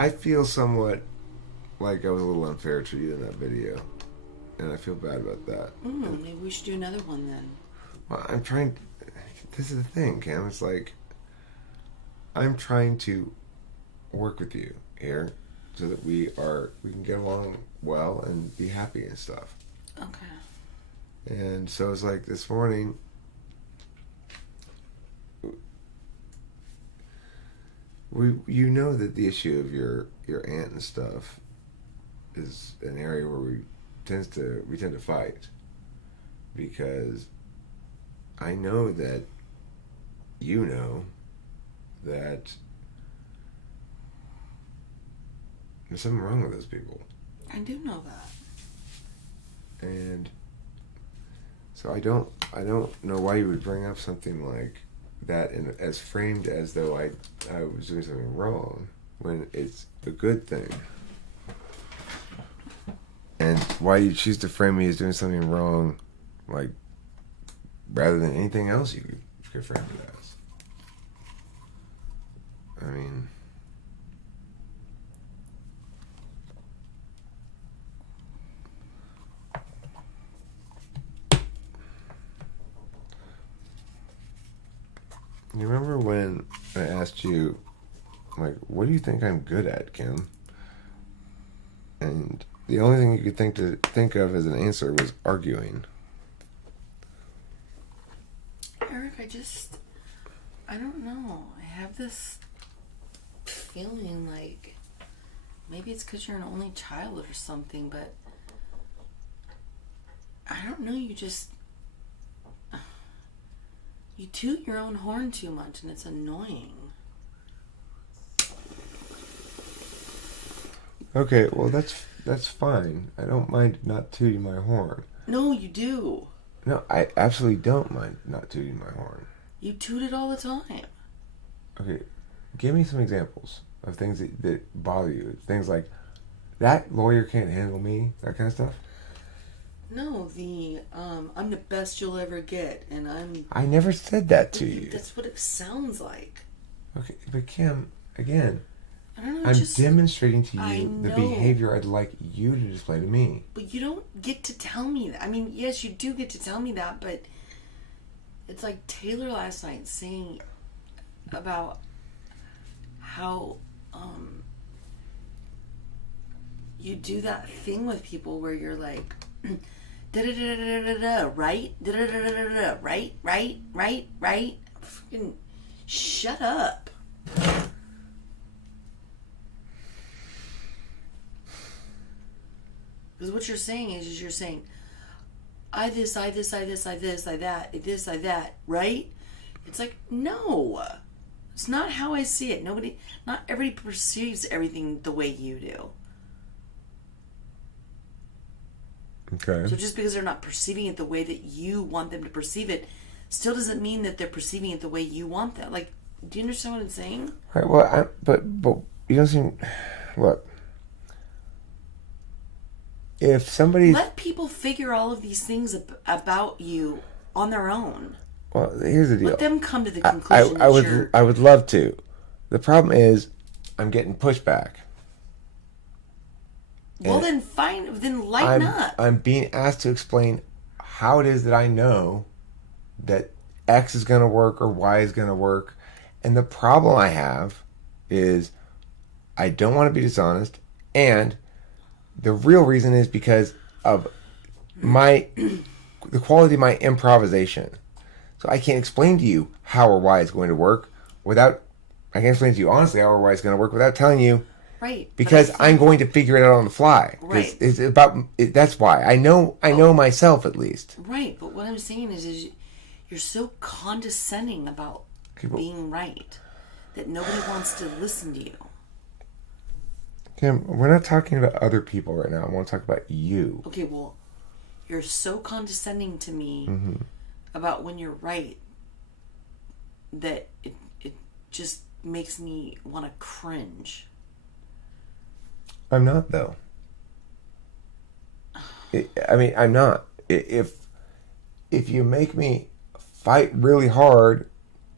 I feel somewhat like I was a little unfair to you in that video, and I feel bad about that. Maybe we should do another one then. Well, I'm trying. This is the thing, Cam. It's like I'm trying to work with you here so that we can get along well and be happy and stuff. Okay. And so it's like this morning. You know that the issue of your aunt and stuff is an area where we tend to fight, because I know that you know that there's something wrong with those people. I do know that. And so I don't know why you would bring up something like that as framed as though I was doing something wrong when it's a good thing. And why you choose to frame me as doing something wrong, like, rather than anything else you could frame it as. I mean, you remember when I asked you, like, what do you think I'm good at, Kim? And the only thing you could think of as an answer was arguing. Eric, I don't know. I have this feeling like maybe it's because you're an only child or something, but I don't know, you toot your own horn too much and it's annoying. Okay, well that's fine. I don't mind not tooting my horn. No, you do. No, I absolutely don't mind not tooting my horn. You toot it all the time. Okay, give me some examples of things that bother you. Things like, that lawyer can't handle me, that kind of stuff. No, I'm the best you'll ever get, and I never said that to you. That's what it sounds like. Okay, but Kim, again, I don't know, I'm demonstrating to you the know. behavior I'd like you to display to me. But you don't get to tell me that. I mean, yes, you do get to tell me that, but it's like Taylor last night saying about how you do that thing with people where you're like, da da da da da da, right? Da da da da da, right? Freaking shut up. Because what you're saying is you're saying, I this, I that, right? It's like, no. It's not how I see it. Not everybody perceives everything the way you do. Okay. So just because they're not perceiving it the way that you want them to perceive it, still doesn't mean that they're perceiving it the way you want them. Like, do you understand what I'm saying? Right. Well, but you don't seem. Look. If somebody let people figure all of these things about you on their own. Well, here's the deal. Let them come to the conclusion. I would love to. The problem is, I'm getting pushback. Well, then fine. Then lighten up. I'm being asked to explain how it is that I know that X is going to work or Y is going to work, and the problem I have is I don't want to be dishonest, and the real reason is because of the quality of my improvisation. So I can't explain to you how or why it's going to work I can explain to you honestly how or why it's going to work without telling you. Right. Because I'm going to figure it out on the fly. Right. That's why. I know myself at least. Right. But what I'm saying is you're so condescending about being right that nobody wants to listen to you. Kim, we're not talking about other people right now. I want to talk about you. Okay, well, you're so condescending to me about when you're right that it just makes me want to cringe. I'm not, though. I'm not. If you make me fight really hard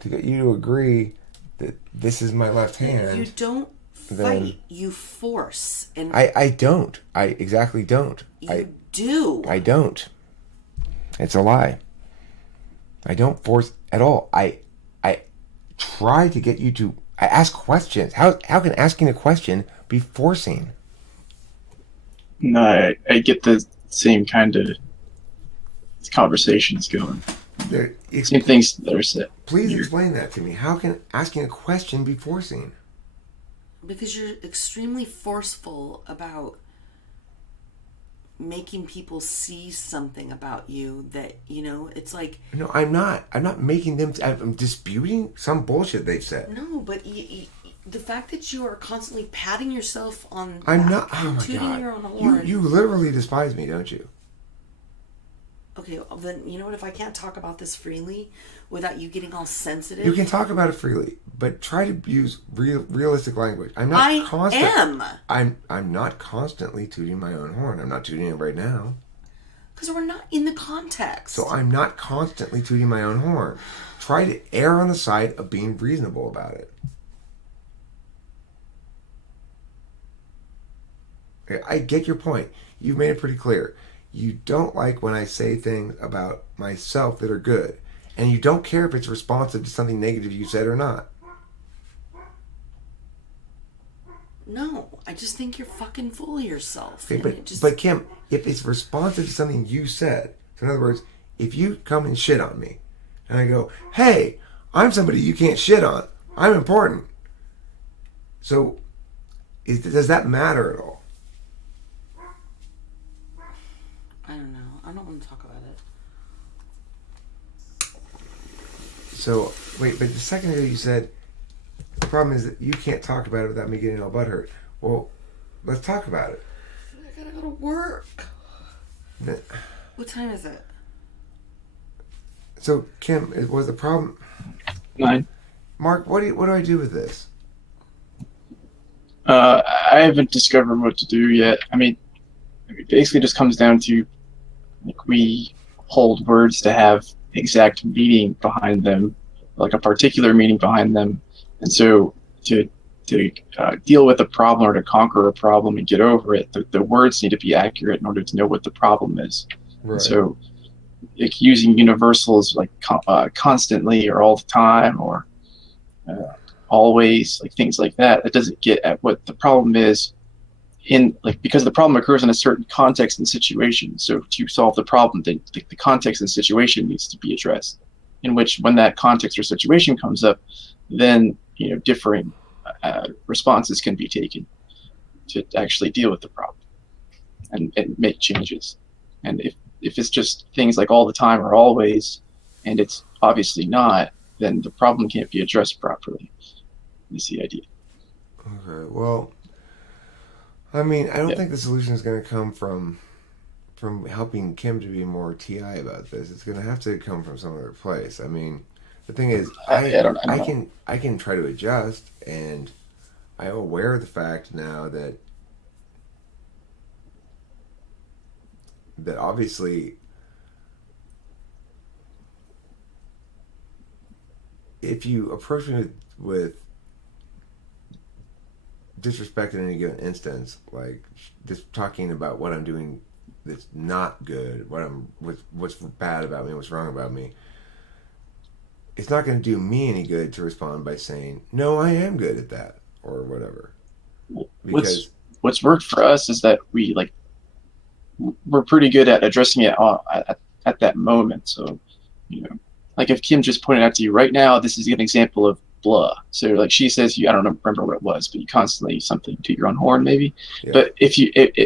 to get you to agree that this is my left hand... You don't then fight. You force. And I don't. I exactly don't. you do. I don't. It's a lie. I don't force at all. I try to get you to. I ask questions. How can asking a question be forcing? No, I get the same kind of conversations going. Same things that are said. Please explain that to me. How can asking a question be forcing? Because you're extremely forceful about making people see something about you that, it's like... No, I'm not. I'm not making them... I'm disputing some bullshit they've said. No, but the fact that you are constantly patting yourself on... I'm not... Oh, my tooting God. your own horn. You literally despise me, don't you? Okay, well then, you know what? If I can't talk about this freely without you getting all sensitive... You can talk about it freely, but try to use realistic language. I'm not I'm not constantly tooting my own horn. I'm not tooting it right now. Because we're not in the context. So I'm not constantly tooting my own horn. Try to err on the side of being reasonable about it. Okay, I get your point. You've made it pretty clear. You don't like when I say things about myself that are good. And you don't care if it's responsive to something negative you said or not. No, I just think you're fucking full of yourself. Okay, but Kim, if it's responsive to something you said, so in other words, if you come and shit on me, and I go, hey, I'm somebody you can't shit on. I'm important. So, does that matter at all? I don't know. I don't want to talk about it. So, wait, but the second ago you said, the problem is that you can't talk about it without me getting all butthurt. Well, let's talk about it. I gotta go to work. What time is it? So, Kim, was the problem... 9. Mark, what do I do with this? I haven't discovered what to do yet. I mean, it basically just comes down to, like, we hold words to have exact meaning behind them, like a particular meaning behind them. And so to deal with a problem or to conquer a problem and get over it, the words need to be accurate in order to know what the problem is. Right. So like using universals like constantly or all the time or always, like things like that, that doesn't get at what the problem is because the problem occurs in a certain context and situation. So to solve the problem, the context and situation needs to be addressed, in which when that context or situation comes up, then differing responses can be taken to actually deal with the problem and make changes. And if it's just things like all the time or always, and it's obviously not, then the problem can't be addressed properly. Is the idea. Okay, well, I mean, I don't think the solution is going to come from helping Kim to be more TI about this. It's going to have to come from some other place. I mean, the thing is, I can try to adjust, and I'm aware of the fact now that obviously, if you approach me with disrespect in any given instance, like just talking about what I'm doing that's not good, what's bad about me, what's wrong about me, it's not going to do me any good to respond by saying, no, I am good at that, or whatever. Because what's worked for us is that we're pretty good at addressing it at that moment. So, like if Kim just pointed out to you right now, this is an example of blah. So like she says, I don't remember what it was, but you constantly something to your own horn maybe. Yeah. But if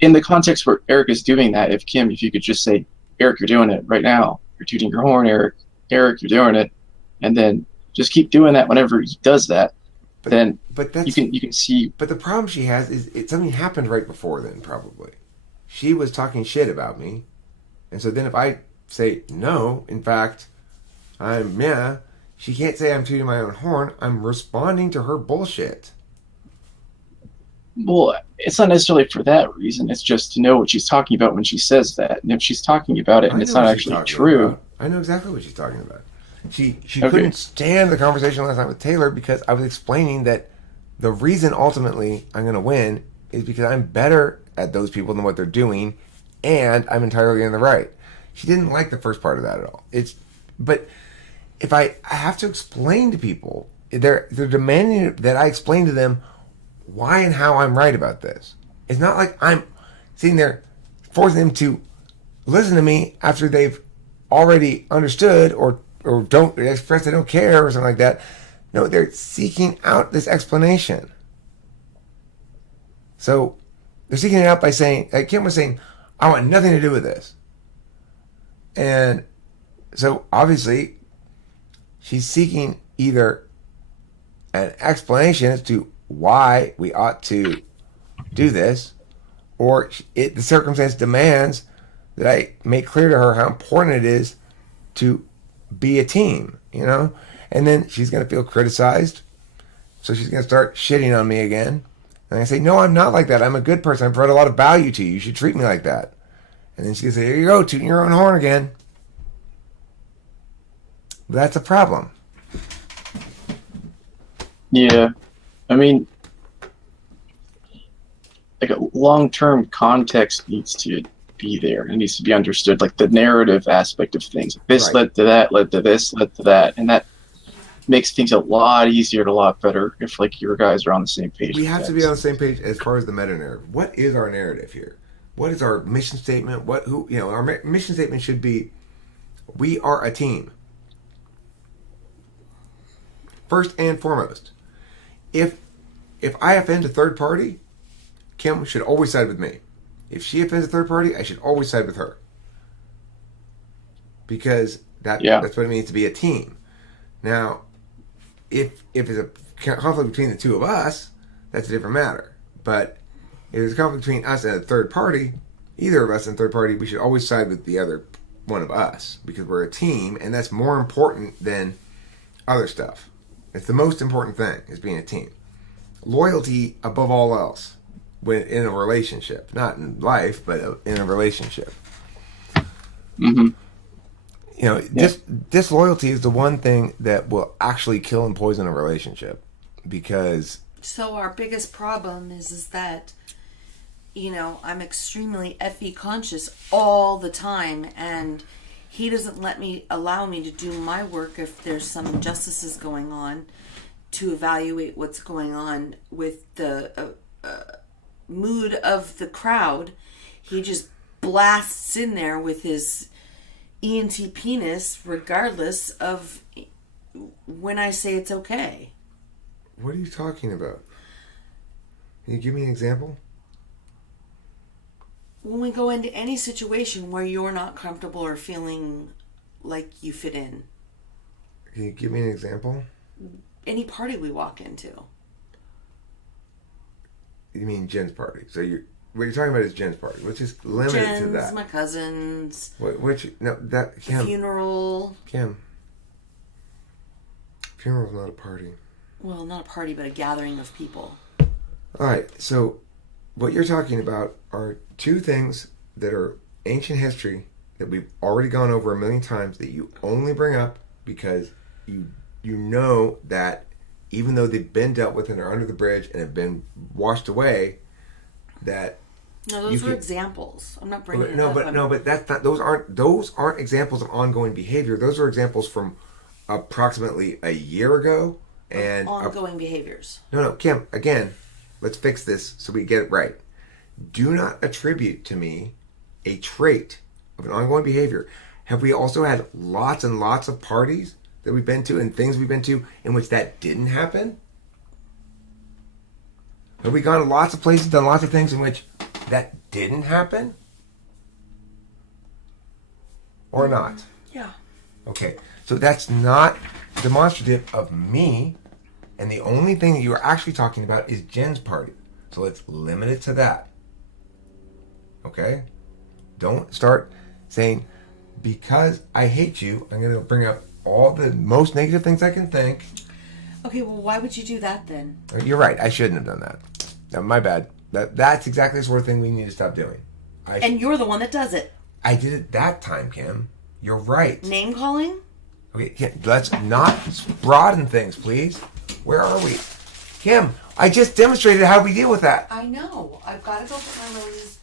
in the context where Eric is doing that, if you could just say, Eric, you're doing it right now. You're tooting your horn, Eric, you're doing it. And then just keep doing that whenever he does that. But you can see. But the problem she has is something happened right before then, probably. She was talking shit about me. And so then if I say, no, in fact, she can't say I'm tooting my own horn. I'm responding to her bullshit. Well, it's not necessarily for that reason. It's just to know what she's talking about when she says that. And if she's talking about it and it's not actually true. I know exactly what she's talking about. She couldn't stand the conversation last night with Taylor because I was explaining that the reason ultimately I'm going to win is because I'm better at those people than what they're doing, and I'm entirely in the right. She didn't like the first part of that at all. But if I have to explain to people, they're demanding that I explain to them why and how I'm right about this. It's not like I'm sitting there forcing them to listen to me after they've already understood or don't express they don't care or something like that. No, they're seeking out this explanation. So they're seeking it out by saying, like Kim was saying, I want nothing to do with this. And so obviously she's seeking either an explanation as to why we ought to do this, or the circumstance demands that I make clear to her how important it is to be a team, And then she's going to feel criticized, so she's going to start shitting on me again. And I say, no, I'm not like that. I'm a good person. I've brought a lot of value to you. You should treat me like that. And then she's going to say, here you go, tooting your own horn again. But that's a problem. Yeah. I mean, like a long-term context needs to be there. It needs to be understood, like the narrative aspect of things. This Right. led to that, led to this, led to that. And that makes things a lot easier and a lot better if like your guys are on the same page. We with have that. to be on the same page as far as the meta narrative. What is our narrative here? What is our mission statement? Our mission statement should be, we are a team. First and foremost. If I offend a third party, Kim should always side with me. If she offends a third party, I should always side with her. Because that's what it means to be a team. Now, if it's a conflict between the two of us, that's a different matter. But if there's a conflict between us and a third party, either of us and a third party, we should always side with the other one of us. Because we're a team, and that's more important than other stuff. It's the most important thing, is being a team. Loyalty above all else. When in a relationship, not in life, but in a relationship. Mm-hmm. Disloyalty is the one thing that will actually kill and poison a relationship, because. So our biggest problem is that, I'm extremely FE conscious all the time, and he doesn't allow me to do my work if there's some injustices going on, to evaluate what's going on with the mood of the crowd. He just blasts in there with his ENT penis regardless of when I say it's okay. What are you talking about? Can you give me an example? When we go into any situation where you're not comfortable or feeling like you fit in. Can you give me an example? Any party we walk into. You mean Jen's party? So what you're talking about is Jen's party, which is limited Jen's, to that. my cousins. Kim. Funeral. Kim. Funeral's not a party. Well, not a party, but a gathering of people. All right. So, what you're talking about are two things that are ancient history that we've already gone over a million times that you only bring up because you know that even though they've been dealt with and are under the bridge and have been washed away, that no, those were examples. I'm not bringing it up. But that's not. Those aren't examples of ongoing behavior. Those are examples from approximately a year ago and ongoing behaviors. No, Kim. Again, let's fix this so we get it right. Do not attribute to me a trait of an ongoing behavior. Have we also had lots and lots of parties that we've been to and things we've been to in which that didn't happen? Have we gone to lots of places, done lots of things in which that didn't happen? Or not? Yeah. Okay, so that's not demonstrative of me, and the only thing that you are actually talking about is Jen's party. So let's limit it to that. Okay? Don't start saying, because I hate you, I'm going to bring up all the most negative things I can think. Okay, well, why would you do that then? You're right. I shouldn't have done that. No, my bad. That's exactly the sort of thing we need to stop doing. And you're the one that does it. I did it that time, Kim. You're right. Name calling? Okay, Kim, let's not broaden things, please. Where are we? Kim, I just demonstrated how we deal with that. I know. I've got to go put my lilies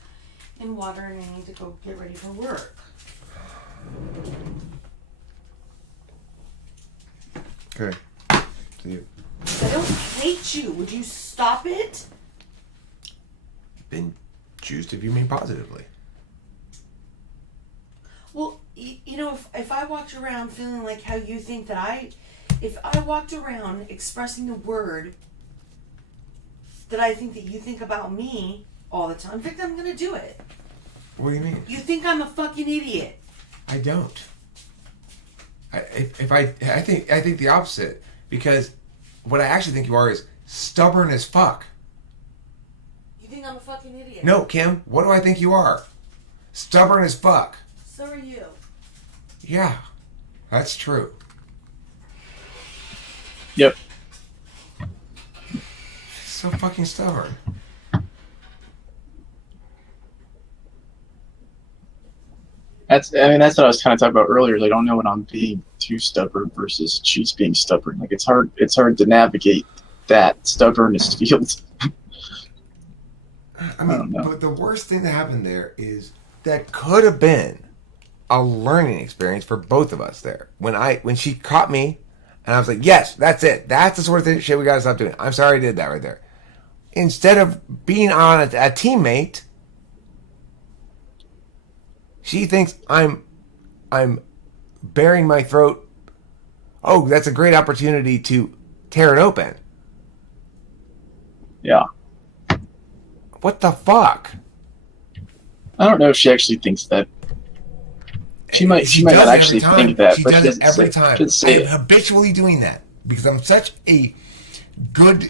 in water and I need to go get ready for work. Okay. See you. I don't hate you. Would you stop it? Then choose to view me positively. Well, you know, if I walked around feeling like how you think that if I walked around expressing the word that I think that you think about me all the time, in fact, I'm going to do it. What do you mean? You think I'm a fucking idiot. I don't. I think the opposite, because what I actually think you are is stubborn as fuck. You think I'm a fucking idiot? No, Kim, what do I think you are? Stubborn as fuck. So are you. Yeah, that's true. Yep. So fucking stubborn. That's what I was kind of talking about earlier. I don't know when I'm being too stubborn versus she's being stubborn. Like it's hard to navigate that stubbornness field. I mean, but the worst thing that happened there is that could have been a learning experience for both of us there. When she caught me, and I was like, yes, that's it. That's the sort of shit we gotta stop doing. I'm sorry I did that right there. Instead of being on a teammate, she thinks I'm baring my throat. Oh, that's a great opportunity to tear it open. Yeah. What the fuck? I don't know if she actually thinks that. She might not actually think that, She but does it every time. I'm habitually doing that because I'm such a good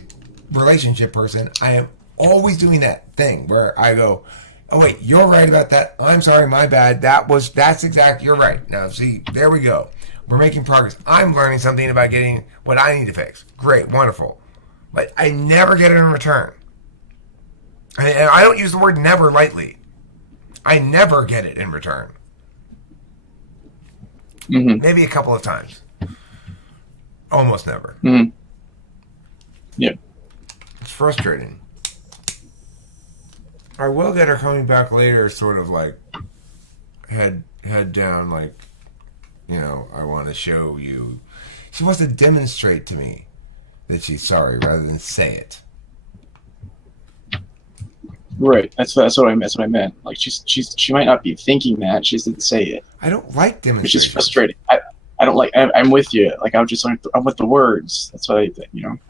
relationship person. I am always doing that thing where I go, oh wait, you're right about that. I'm sorry, my bad. That's exact. You're right. Now see, there we go. We're making progress. I'm learning something about getting what I need to fix. Great, wonderful. But I never get it in return. And I don't use the word never lightly. I never get it in return. Mm-hmm. Maybe a couple of times. Almost never. Mm-hmm. Yeah. It's frustrating. I will get her coming back later, sort of like head down, like, you know, I want to show you. She wants to demonstrate to me that she's sorry rather than say it. Right. That's what I meant. Like she might not be thinking that. She doesn't say it. I don't like demonstration. Which is frustrating. I don't like. I'm with you. Like I'm with the words. That's what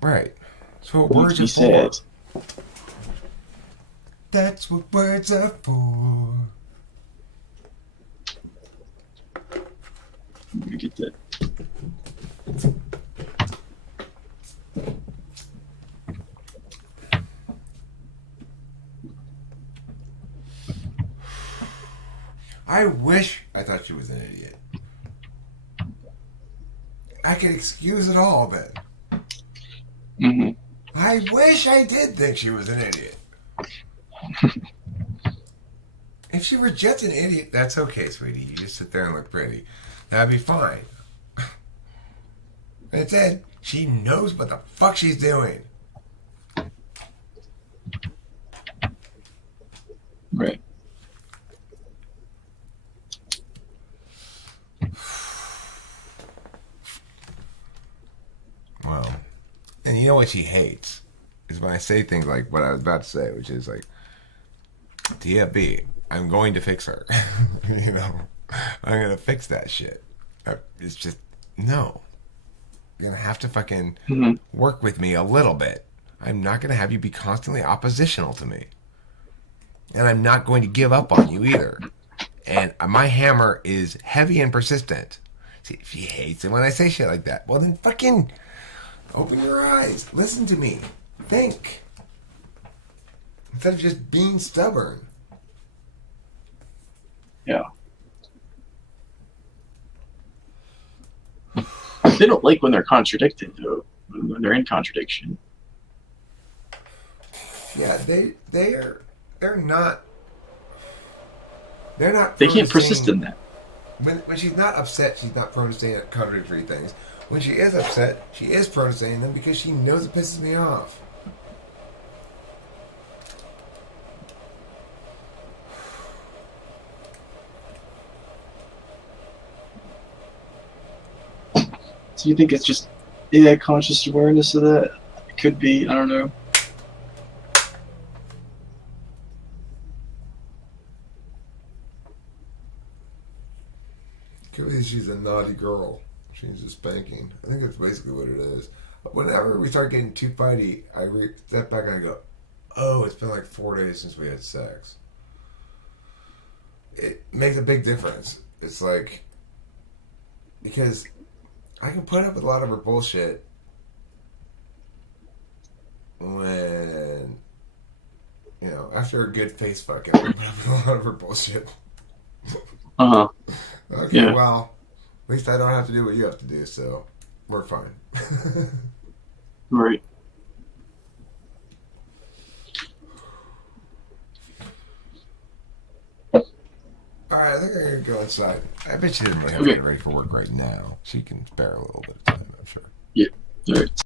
Right. That's what words are said. for. That's what words are for. I'm gonna get that. I wish I thought she was an idiot. I could excuse it all then. Mm-hmm. I wish I did think she was an idiot. If she were just an idiot, that's okay, sweetie. You just sit there and look pretty. That'd be fine. Instead, she knows what the fuck she's doing. Right. Well, and you know what she hates is when I say things like what I was about to say, which is like, TFB, I'm going to fix her. You know, I'm going to fix that shit. It's just, no. You're going to have to fucking work with me a little bit. I'm not going to have you be constantly oppositional to me. And I'm not going to give up on you either. And my hammer is heavy and persistent. See, if she hates it when I say shit like that, well then fucking open your eyes. Listen to me. Think. Instead of just being stubborn. Yeah. They don't like when they're contradicted, though. When they're in contradiction. Yeah, they're not. They're not. They can't persist in that. When she's not upset, she's not prone to saying contradictory things. When she is upset, she is prone to saying them because she knows it pisses me off. So you think it's just conscious awareness of that? It could be. I don't know. Could be she's a naughty girl. She needs a spanking. I think that's basically what it is. Whenever we start getting too fighty, I step back and I go, "Oh, it's been like 4 days since we had sex." It makes a big difference. It's like, because I can put up with a lot of her bullshit when, after a good face fucking, I can put up with a lot of her bullshit. Uh huh. Okay, Yeah. well, at least I don't have to do what you have to do, so we're fine. Right. Alright, I think I'm gonna go inside. I bet she doesn't really have to Okay. get ready for work right now. She can spare a little bit of time, I'm sure. Yeah. All right.